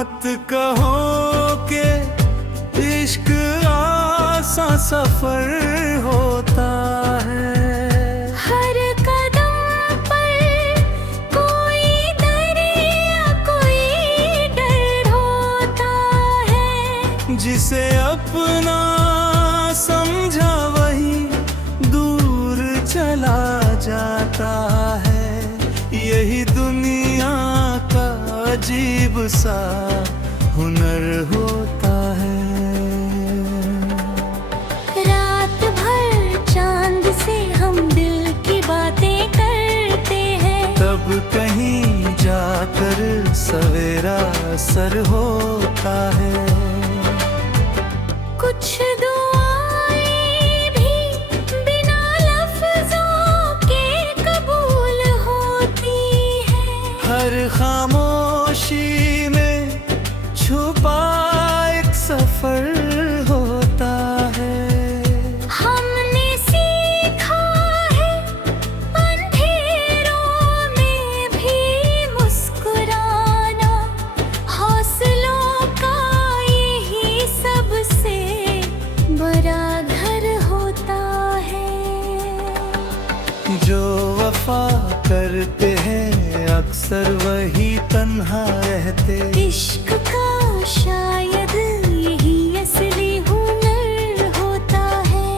मत कहो कि इश्क आसान सफर होता है। हर कदम पर कोई दरिया कोई डर होता है। जिसे अपना समझा वही दूर चला जाता है। यही दुनिया का अजीब सा हुनर होता है। रात भर चांद से हम दिल की बातें करते हैं। तब कहीं जाकर सवेरा सर होता है। कुछ दुआएं भी बिना लफ्जों के कबूल होती है। हर खामोशी में छुपा एक सफर होता है। हमने सीखा है अंधेरों में भी मुस्कुराना। हौसलों का यही सबसे बड़ा घर होता है। जो वफा करते हैं अक्सर वही तन्हा रहते। इश्क का शायद यही असली हुनर होता है।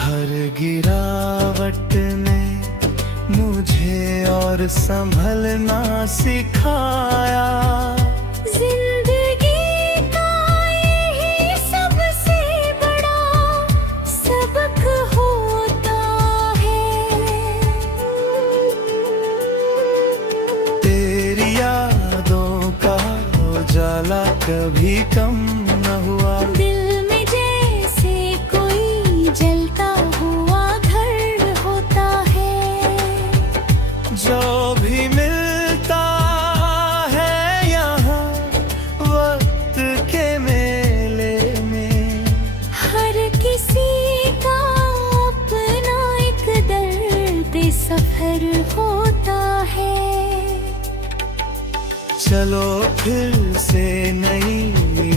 हर गिरावट ने मुझे और संभलना सिखाया। जिंदगी का यही सबसे बड़ा सबक होता है। तेरी यादों का उजाला कभी कम न हुआ। दिल में जैसे कोई जलता हुआ घर होता है। जो भी मिलता है यहाँ वक्त के मेले में। हर किसी का अपना एक दर्द सफर होता है। चलो फिर से नई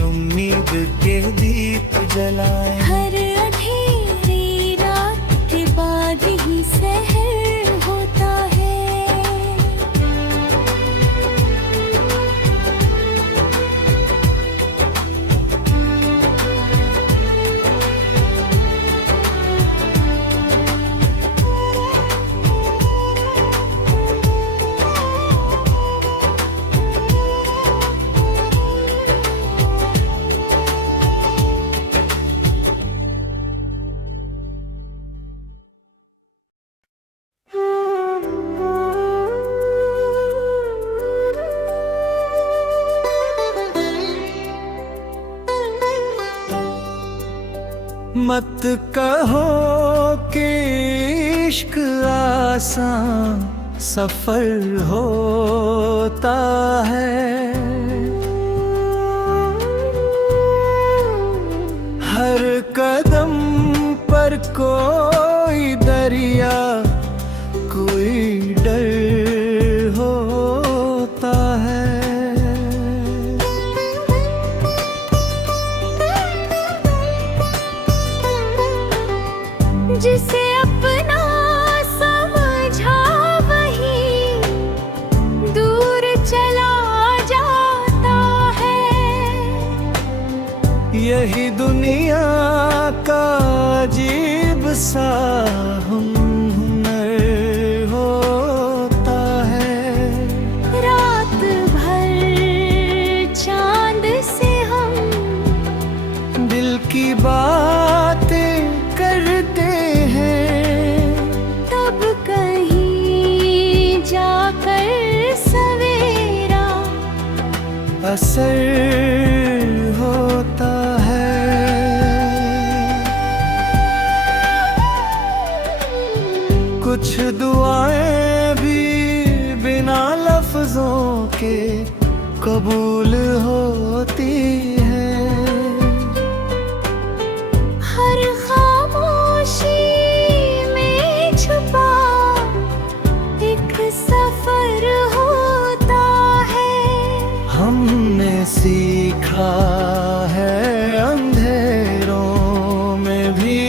उम्मीद के दीप जलाएं। हर अंधेरी रात के बाद ही सहर होता है। मत कहो कि इश्क आसान सफर होता है। हर कदम पर कोई दरिया कोई डर होता है। जिसे अपना समझा वही दूर चला जाता है। यही दुनिया का अजीब सा हुनर होता है। रात भर चांद से हम दिल की बातें करते हैं। तब कहीं जाकर सवेरा असर होता है। के कबूल होती है। हर खामोशी में छुपा एक सफर होता है। हमने सीखा है अंधेरों में भी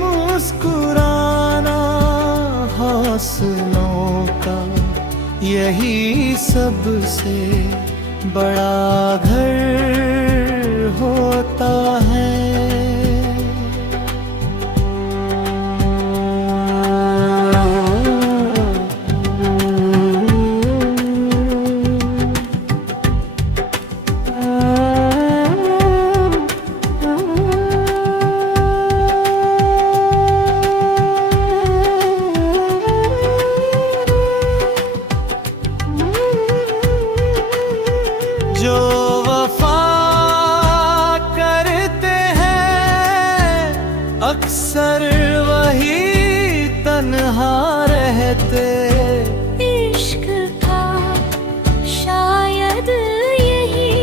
मुस्कुराना, हौसलों का यही सबसे बड़ा घर होता है। जो वफा करते हैं अक्सर वही तन्हा रहते। इश्क का शायद यही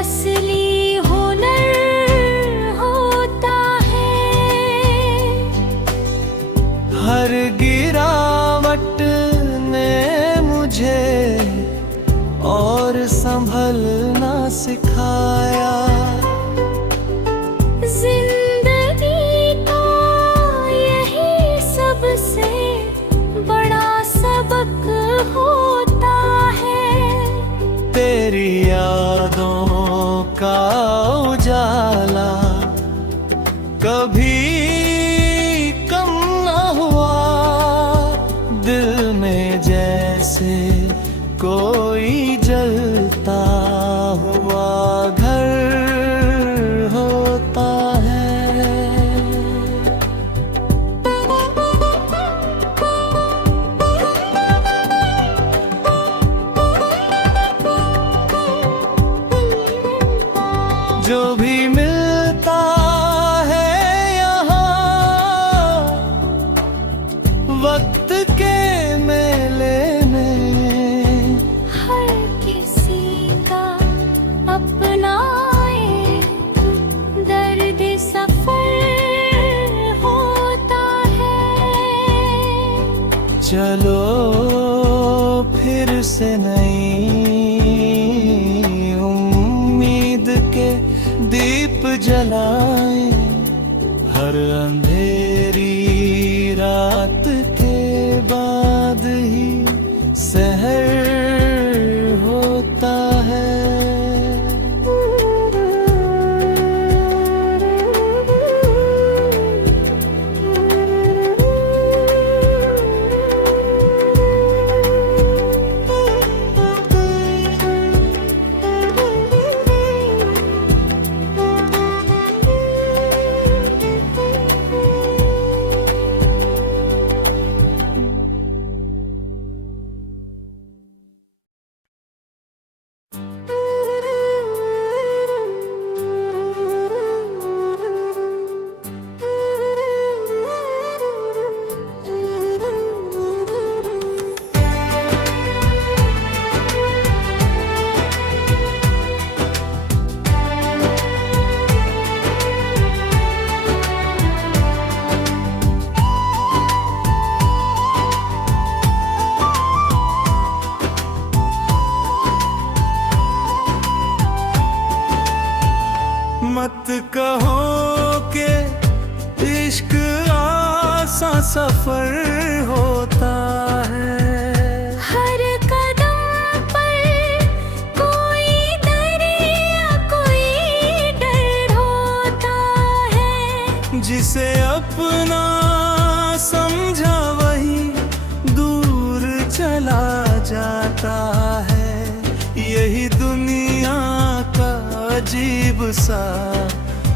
असली हुनर होता है। हर गिरावट ने मुझे और संभलना सिखाया। जिंदगी का यही सबसे बड़ा सबक होता है। तेरी यादों का उजाला कभी कम न हुआ, दिल में जैसे कोई जलता हुआ घर होता है। जो भी मिलता है यहाँ वक्त के मेले में, हर किसी का अपना एक दर्द सफर होता है। चलो फिर से नई उम्मीद के दीप जलाएं, हर अंधेरी रात के बाद ही सहर होता है। मत कहो कि इश्क आसान सफर होता है। हर कदम पर कोई डर या कोई डर होता है। जिसे अपना समझा वही दूर चला जाता है। यही दुनिया का अजीब सा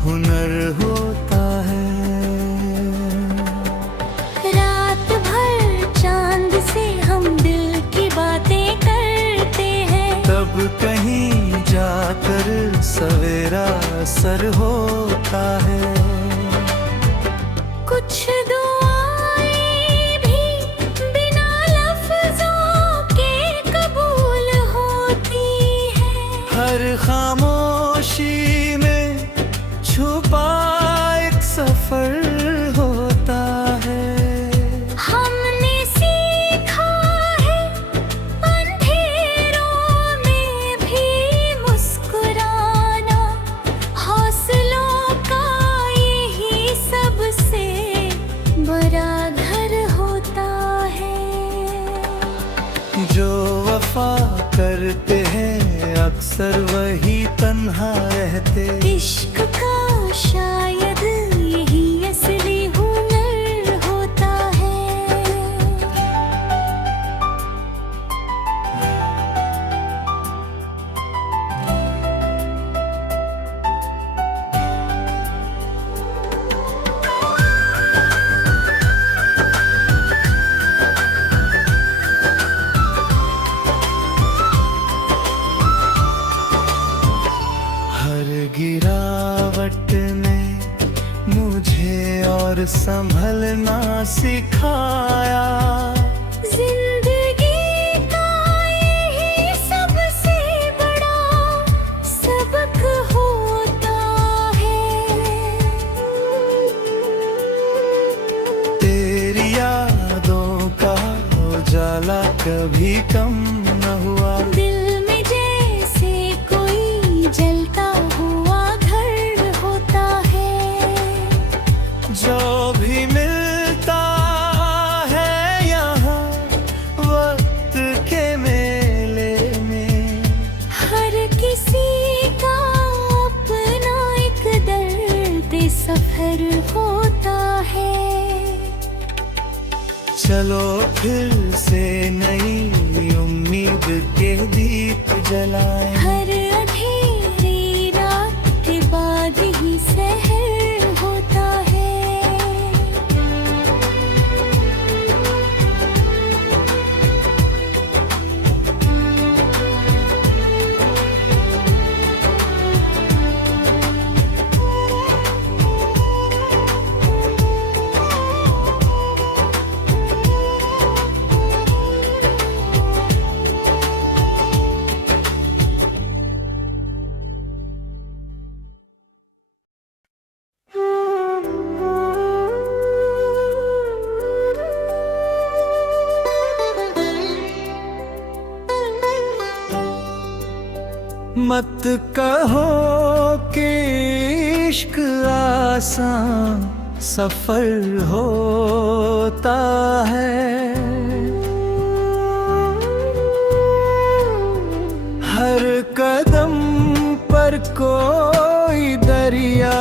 हुनर होता है। रात भर चांद से हम दिल की बातें करते हैं। तब कहीं जाकर सवेरा सर होता है। कुछ दुआएं भी बिना लफ्जों के अक्सर वही तन्हा रहते। इश्क का शायद यही असली हुनर होता है। हर गिरावट ने मुझे और संभलना सिखाया। जिंदगी का यही सबसे बड़ा सबक होता है। तेरी यादों का उजाला कभी कम न हुआ। दिल में जैसे कोई जलता हुआ घर होता है। जो भी मिलता है यहाँ वक्त के मेले में, हर किसी का अपना एक दर्द सफर होता है। चलो फिर से नई उम्मीद के दीप जलाएं। हर अंधेरी रात के बाद ही सहर होता है। मत कहो कि इश्क आसान सफर होता है। हर कदम पर कोई दरिया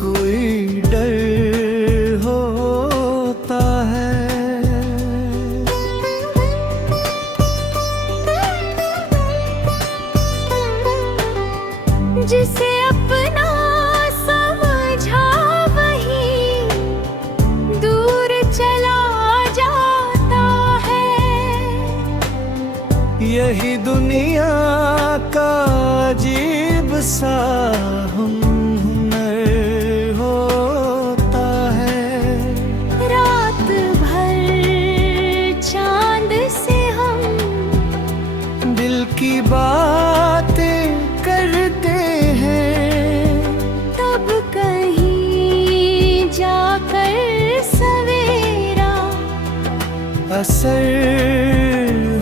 कोई डर होता है। जिसे अपना समझा वही दूर चला जाता है। यही दुनिया का अजीब सा हुनर होता है। रात भर चांद से हम दिल की बातें करते हैं। तब कहीं जाकर सवेरा असर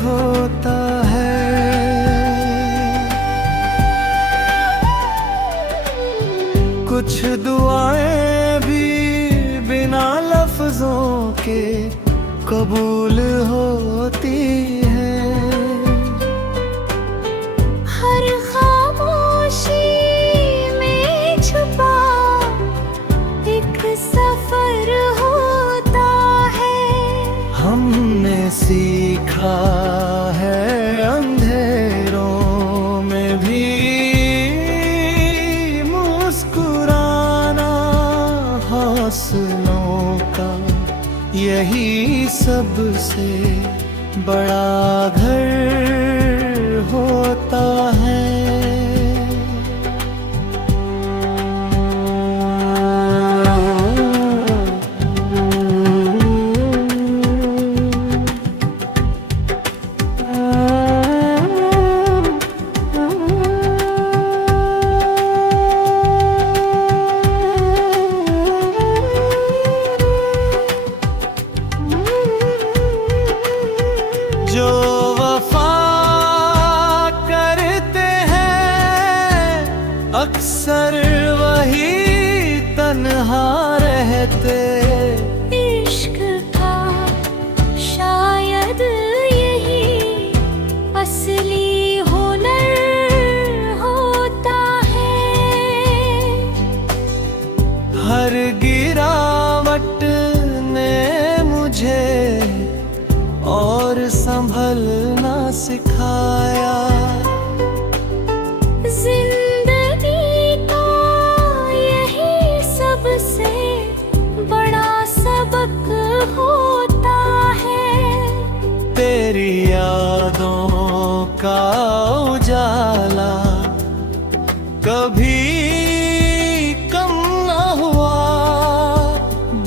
होता है। कुछ दुआएं भी बिना लफ्जों के कबूल होती हैं। हर खामोशी में छुपा एक सफर होता है। हमने सीखा है अंधेरों में भी मुस्कुराना। हौसलों का यही सबसे बड़ा घर होता है। जो वफा करते हैं अक्सर वही तन्हा रहते। इश्क का शायद यही असली हुनर हर गिरावट ने मुझे और संभलना सिखाया। जिंदगी का यही सबसे बड़ा सबक होता है। तेरी यादों का उजाला कभी कम ना हुआ,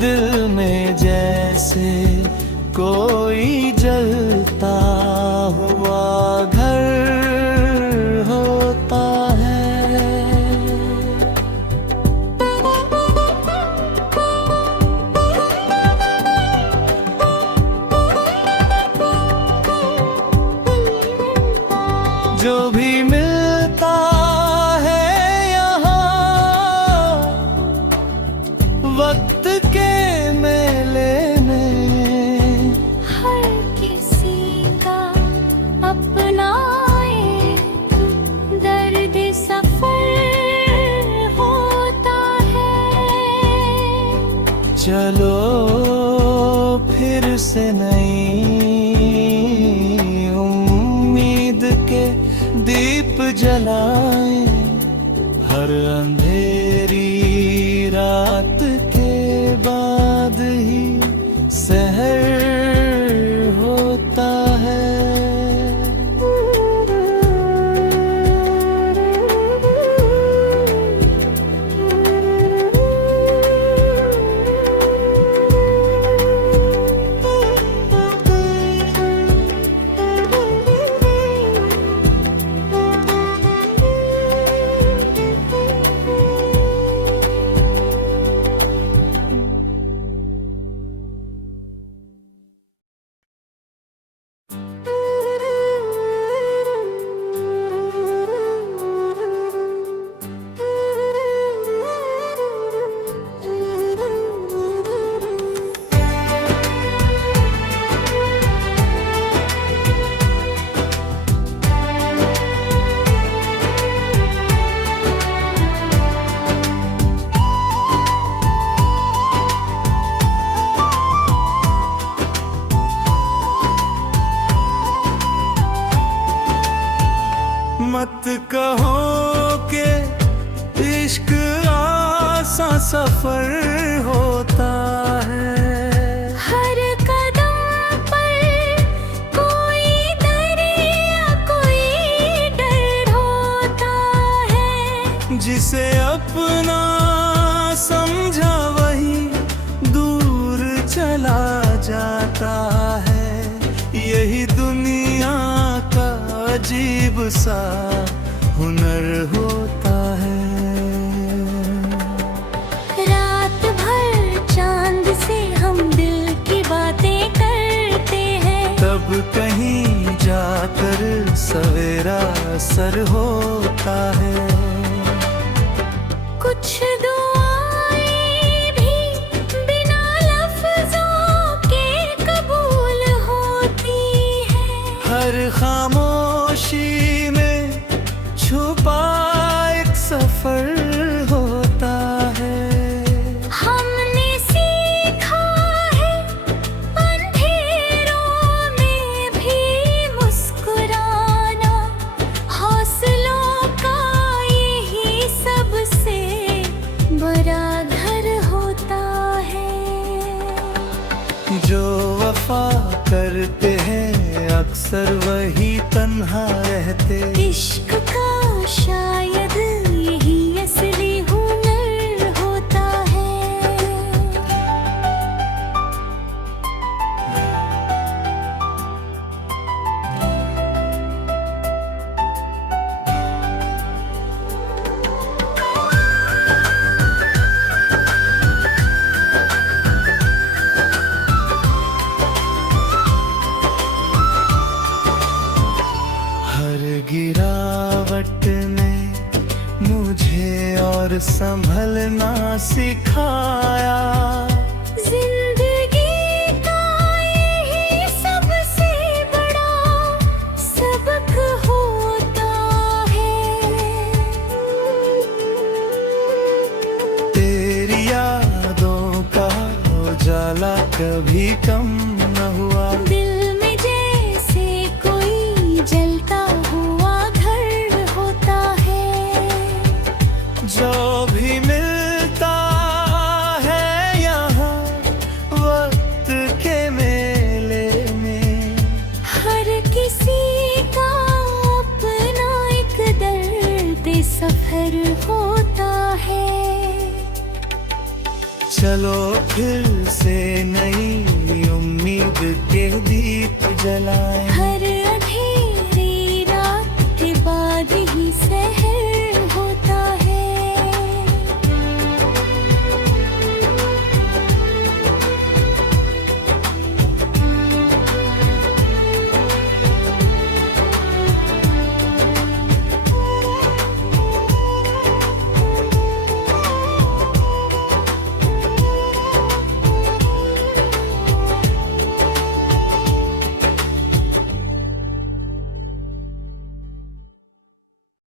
दिल में जैसे कोई जलता हुआ घर होता है। जो भी मिलता है यहाँ वक्त के मेले में, हर किसी का अपना एक दर्द सफर होता है। चलो फिर से नई उम्मीद के दीप जलाएं, हर अंधेरी रात के बाद ही सहर होता है। मत कहो कि इश्क आसान सफर होता है। हर कदम पर कोई डर या कोई डर होता है। जिसे अपना समझा वही दूर चला जाता है। यही दुनिया का अजीब सा हुनर होता है। रात भर चांद से हम दिल की बातें करते हैं, तब कहीं जाकर सवेरा सर होता है। कुछ दुआएं भी बिना लफ्जों के कबूल होती हैं। हर खामोशी में छुपा एक सफर होता है। हमने सीखा है अंधेरों में भी मुस्कुराना, हौसलों का यही सबसे बड़ा घर होता है। जो वफा करते हैं अक्सर वही तन्हा रहते। इश्क का शायद यही असली हुनर होता है। हर गिरावट ने मुझे और संभलना सिखाया। जिंदगी का यही सबसे बड़ा सबक होता है। तेरी याद कभी कम न हुआ। दिल में जैसे कोई जलता हुआ घर होता है। जो भी मिलता है यहाँ वक्त के मेले में, हर किसी का अपना एक दर्द सफर होता है। चलो फिर से नई उम्मीद के दीप जलाएं। हर